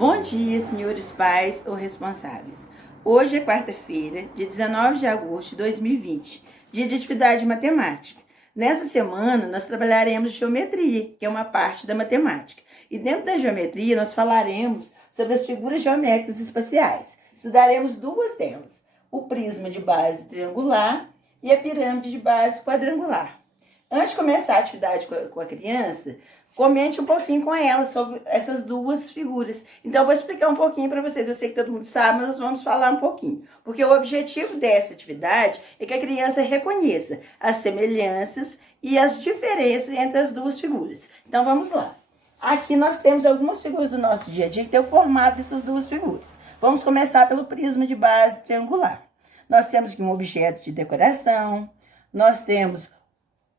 Bom dia, senhores pais ou responsáveis. Hoje é quarta-feira, dia 19 de agosto de 2020, dia de atividade matemática. Nessa semana, nós trabalharemos geometria, que é uma parte da matemática. E dentro da geometria, nós falaremos sobre as figuras geométricas espaciais. Estudaremos duas delas, o prisma de base triangular e a pirâmide de base quadrangular. Antes de começar a atividade com a criança, comente um pouquinho com ela sobre essas duas figuras. Então, eu vou explicar um pouquinho para vocês. Eu sei que todo mundo sabe, mas nós vamos falar um pouquinho. Porque o objetivo dessa atividade é que a criança reconheça as semelhanças e as diferenças entre as duas figuras. Então, vamos lá. Aqui nós temos algumas figuras do nosso dia a dia que tem o formato dessas duas figuras. Vamos começar pelo prisma de base triangular. Nós temos aqui um objeto de decoração, nós temos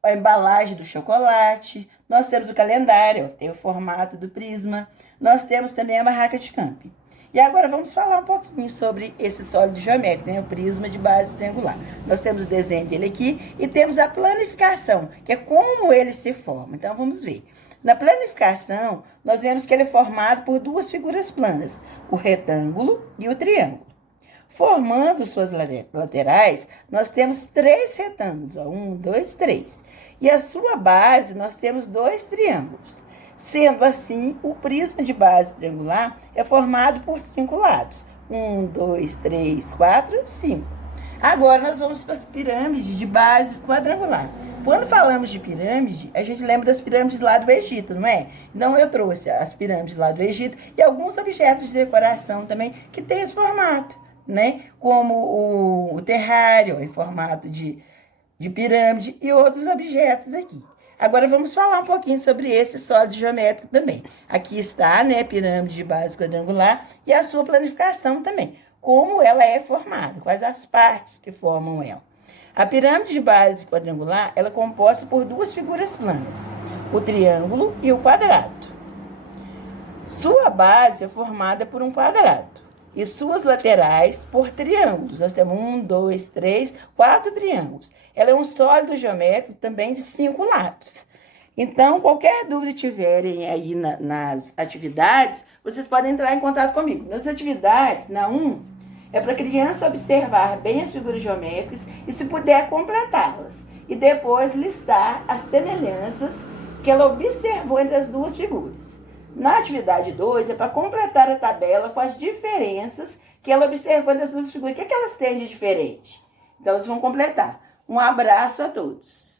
a embalagem do chocolate, nós temos o calendário, tem o formato do prisma, nós temos também a barraca de camping. E agora vamos falar um pouquinho sobre esse sólido geométrico, né? O prisma de base triangular. Nós temos o desenho dele aqui e temos a planificação, que é como ele se forma. Então vamos ver. Na planificação, nós vemos que ele é formado por duas figuras planas, o retângulo e o triângulo. Formando suas laterais, nós temos três retângulos, ó, 1, 2, 3. E a sua base, nós temos dois triângulos. Sendo assim, o prisma de base triangular é formado por 5 lados. 1, 2, 3, 4, 5. Agora, nós vamos para as pirâmides de base quadrangular. Quando falamos de pirâmide, a gente lembra das pirâmides lá do Egito, não é? Então, eu trouxe as pirâmides lá do Egito e alguns objetos de decoração também que têm esse formato, né? Como o terrário em formato de pirâmide e outros objetos aqui. Agora vamos falar um pouquinho sobre esse sólido geométrico também. Aqui está, né, a pirâmide de base quadrangular e a sua planificação também. Como ela é formada, quais as partes que formam ela. A pirâmide de base quadrangular, ela é composta por duas figuras planas, o triângulo e o quadrado. Sua base é formada por um quadrado e suas laterais por triângulos. Nós temos 1, 2, 3, 4 triângulos. Ela é um sólido geométrico também de 5 lados. Então, qualquer dúvida tiverem aí nas atividades, vocês podem entrar em contato comigo. Nas atividades, na 1, é para a criança observar bem as figuras geométricas e, se puder, completá-las. E depois listar as semelhanças que ela observou entre as duas figuras. Na atividade 2, é para completar a tabela com as diferenças que ela observou entre as duas figuras. O que é que elas têm de diferente? Então, elas vão completar. Um abraço a todos.